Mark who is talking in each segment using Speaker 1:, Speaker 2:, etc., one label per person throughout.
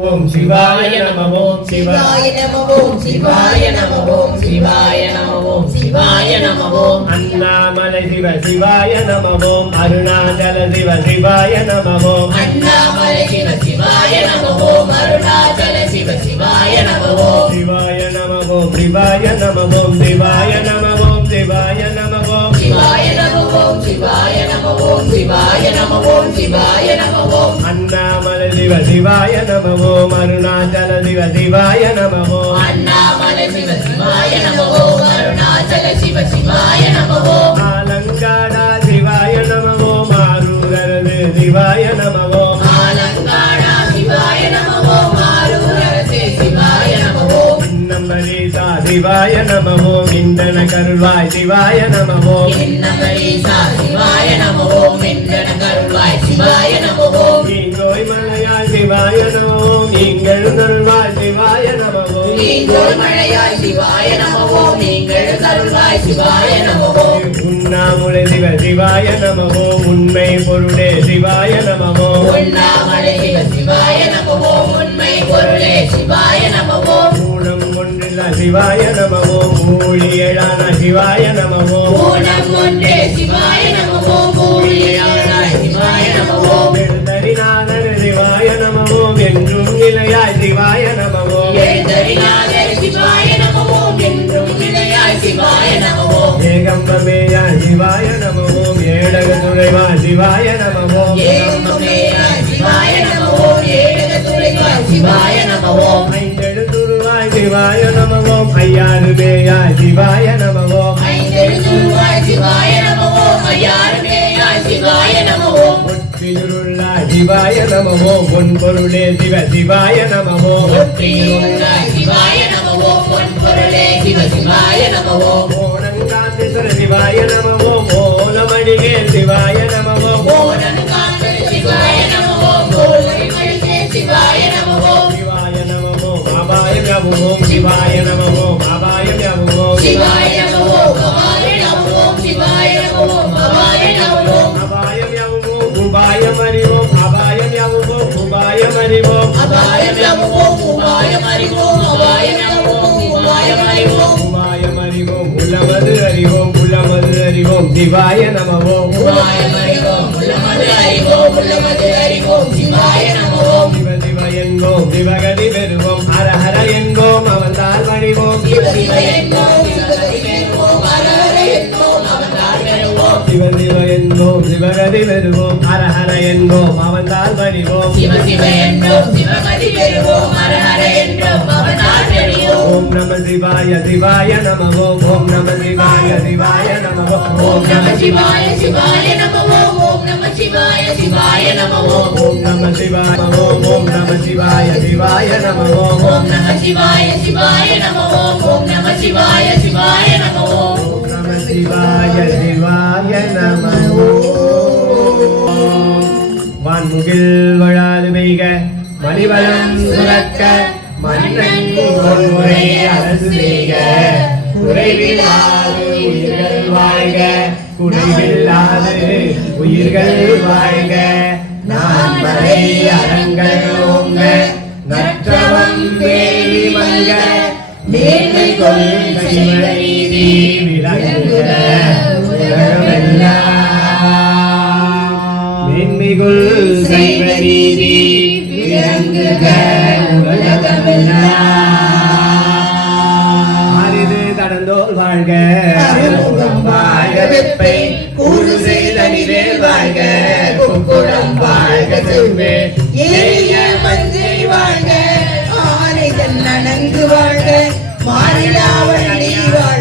Speaker 1: ஓம் சிவாய நம ஓம் சிவாய
Speaker 2: நம ஓம் சிவாய நம ஓம் சிவாய நம ஓம் சிவாய நம ஓம்
Speaker 1: அண்ணாமலை சிவ சிவாய நம ஓம் அருணாச்சல சிவ சிவாய நம ஓம்
Speaker 2: அண்ணாமலை சிவ சிவாய நம ஓம் அருணாச்சல சிவ சிவாய நம ஓம்
Speaker 1: சிவாய நம ஓம் சிவாய நம ஓம் சிவாய நம ஓம் சிவாய நம ஓம்
Speaker 2: சிவாய நம ஓம் சிவாய நம ஓம் சிவாய நம ஓம் சிவாய நம ஓம்
Speaker 1: அண்ணாமலை శివ శివాయ నమ. ఓం అరుణాచల శివ
Speaker 2: శివాయ నమ అన్నామల శివ శివాయ నమ. ఓం అరుణాచల శివ శివాయ
Speaker 1: నమ. ఓం అలంకార శివాయ నమ ఓం శివాయ శివాయ
Speaker 2: కరుణాయ శివాయ శివాయ కరుణాయ శివాయ சிவாய நமோ
Speaker 1: நீங்கள் தருள்வாய் சிவாய நமவோ.
Speaker 2: நீங்கள் மழையாய் சிவாய நமவோ நீங்கள் தருள்வாய் சிவாய நமவோ.
Speaker 1: உண்ணாமுலை சிவ சிவாய நமவோ உண்மை பொருளே சிவாய நமவோ.
Speaker 2: உண்ணாமலை சிவ சிவாய நமவோ உண்மை பொருளே சிவாய நமவோ.
Speaker 1: மூலம் கொண்டுள்ள சிவாய நமவோ மூலியழான சிவாய
Speaker 2: நமவோ. சிவாய நமவோம் ஐயாருபேயாய் சிவாய
Speaker 1: நமவோம் சிவாய நமவோம் ஐயாருபேயாய் சிவாய நமவோம்
Speaker 2: ஒற்றியிருள்ள சிவாய
Speaker 1: நமவோம் பொன்பொருளே சிவ சிவாய நமவோம்
Speaker 2: ஒற்றியிருள்ள சிவாய நமவோம் சிவாய நமவோம்
Speaker 1: ஓணங்காந்தேஸ்வர சிவாய நமவோம் ఓం
Speaker 2: శివాయ నమ ఓం బాబాయ నమ ఓం శివాయ నమ ఓం బాబాయ నమ ఓం
Speaker 1: శివాయ నమ ఓం బాబాయ నమ ఓం బాబాయ నమ ఓం భూబాయ
Speaker 2: మరి ఓం బాబాయ నమ ఓం భూబాయ మరి ఓం బాబాయ నమ
Speaker 1: ఓం భూబాయ మరి ఓం బాబాయ నమ ఓం భూబాయ మరి
Speaker 2: ఓం భూబాయ మరి ఓం కులమదు హరి ఓం కులమదు హరి
Speaker 1: ఓం శివాయ నమ ఓం பெறுவோம் ஹர ஹர என்போம் அவன் தாழ் பணிவோம்
Speaker 2: சிவ சிவ என்போம் சிவகதி பெறுவோம் அரஹர என்றோம் அவனால் பெறுவோம்
Speaker 1: ஓம் நம சிவாய சிவாய நம ஓம் ஓம் நம சிவாய சிவாய நம ஓம்
Speaker 2: நம சிவாய சிவாய நம ஓம் நம சிவாய சிவாய நம ஓம்
Speaker 1: நம சிவாய ஓம் ஓம் நம சிவாய சிவாய நம ஓம்
Speaker 2: நம சிவாய சிவாய நம ஓம்
Speaker 1: முகில் வழாது பெய்க மணிவளம் சுரக்க மன்னன் பொன்முறை அரசு செய்க. குறைவில்லாது உயிர்கள் வாழ்க குறைவில்லாது உயிர்கள் வாழ்க. நான் மலை அரங்கள் ஓங்க நற்றவம் வேலி மல்க மேன்மை கொள் நீதி மேன்மைகுள் சைவ விளங்குக அரிது கடந்தோல் வாழ்க. அருமுகம் வாழ்க வெப்பை செய்த நிவேல் வாழ்க. குக்குளம் வாழ்க செவ்வே.
Speaker 3: ஏறிய மஞ்சை வாழ்க. ஆனைகள் நனங்கு வாழ்க. மாறிலாவள்ளி வாழ்க.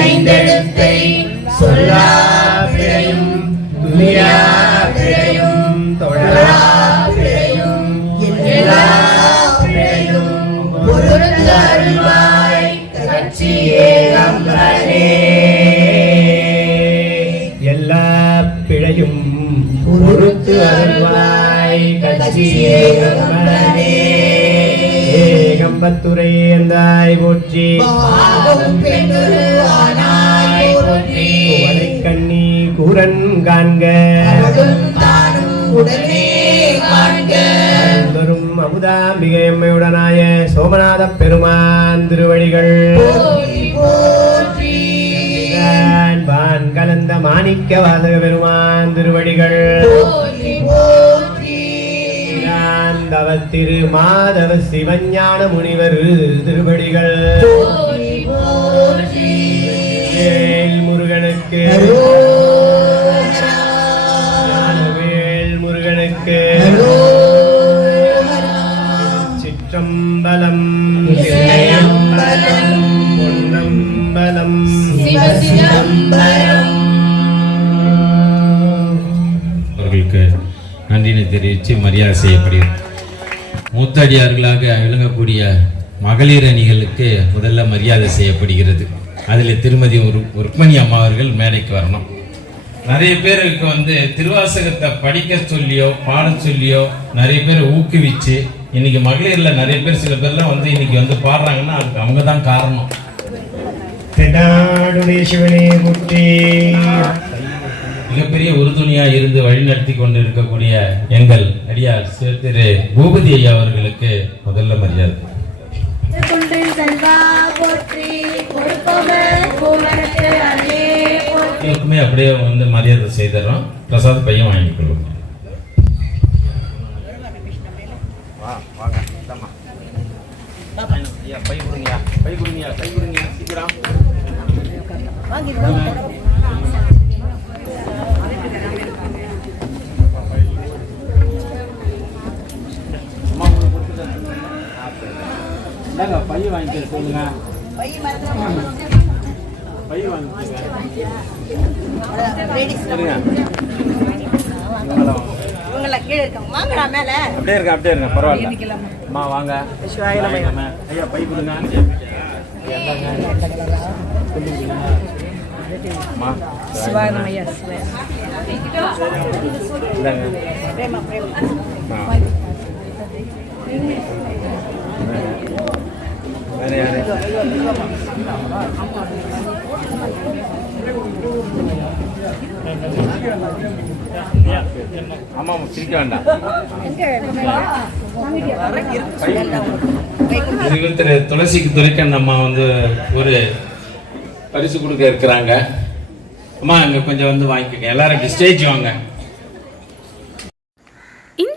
Speaker 3: ஐந்தெழுத்தை
Speaker 1: சொல்லா பிழையும் துணியா பிழையும் தொழலா பிழையும் எல்லா பிழையும். பொருள் அருள்வாய் கட்சியே நம்பரே எல்லா பிழையும் பொறுத்து அருள்வாய்
Speaker 3: கட்சியே
Speaker 1: நம்பரே எந்தாய் போற்றி. கண்ணி கூரன் காண்க. வரும் அமுதாம்பிகை அம்மையுடனாய சோமநாத பெருமான் வான் கலந்த மாணிக்க வாசக பெருமான் திருவடிகள். தவ திரு மாதவ சிவஞான முனிவர் திருவடிகள் முருகனுக்கு. வேல் முருகனுக்கு. சிற்றம்பலம். பொன்னம்பலம்
Speaker 3: சிவசிதம்பரம்.
Speaker 4: அவர்களுக்கு நன்றினை தெரிவித்து மரியாதை செய்யப்படுகிறது மூத்தடியார்களாக விளங்கக்கூடிய மகளிர் அணிகளுக்கு முதல்ல மரியாதை செய்யப்படுகிறது. அதில் திருமதி ஒரு ருக்மணி அம்மா அவர்கள் மேடைக்கு வரணும். நிறைய பேருக்கு வந்து திருவாசகத்தை படிக்க சொல்லியோ பாட சொல்லியோ நிறைய பேர் ஊக்குவிச்சு இன்னைக்கு மகளிர்ல நிறைய பேர் சில பேர்லாம் வந்து இன்னைக்கு வந்து பாடுறாங்கன்னா அதுக்கு அவங்க தான் காரணம்.
Speaker 1: தென்னாடுடைய சிவனே முற்றி
Speaker 4: மிகப்பெரிய உறுதுணையா இருந்து வழிநடத்தி கொண்டு இருக்கக்கூடிய எங்கள் அடியார் திரு பூபதி ஐயா அவர்களுக்கு முதல்ல மரியாதை. எல்லாருக்குமே அப்படியே வந்து மரியாதை செய்துறோம். பிரசாத் பையன் வாங்கிக் கொள்வோம். பையன் வாங்கிக்க சொல்லுங்க பையன் வாங்கிக்க
Speaker 5: இவங்கள கீழே இருக்காங்க. வாங்கடா மேல.
Speaker 4: அப்படியே இருக்க அப்படியே இருக்க பரவாயில்ல. அம்மா வாங்க. ஐயா பை கொடுங்க. அம்மா. ஆமா சிரிக்க வேண்டாம் திரு துளசிக்கு துரைக்கண்ண அம்மா வந்து ஒரு பரிசு கொடுக்க இருக்கிறாங்க. அம்மா அங்க கொஞ்சம் வந்து வாங்கிக்கோங்க. எல்லாரும் ஸ்டேஜ் வாங்க.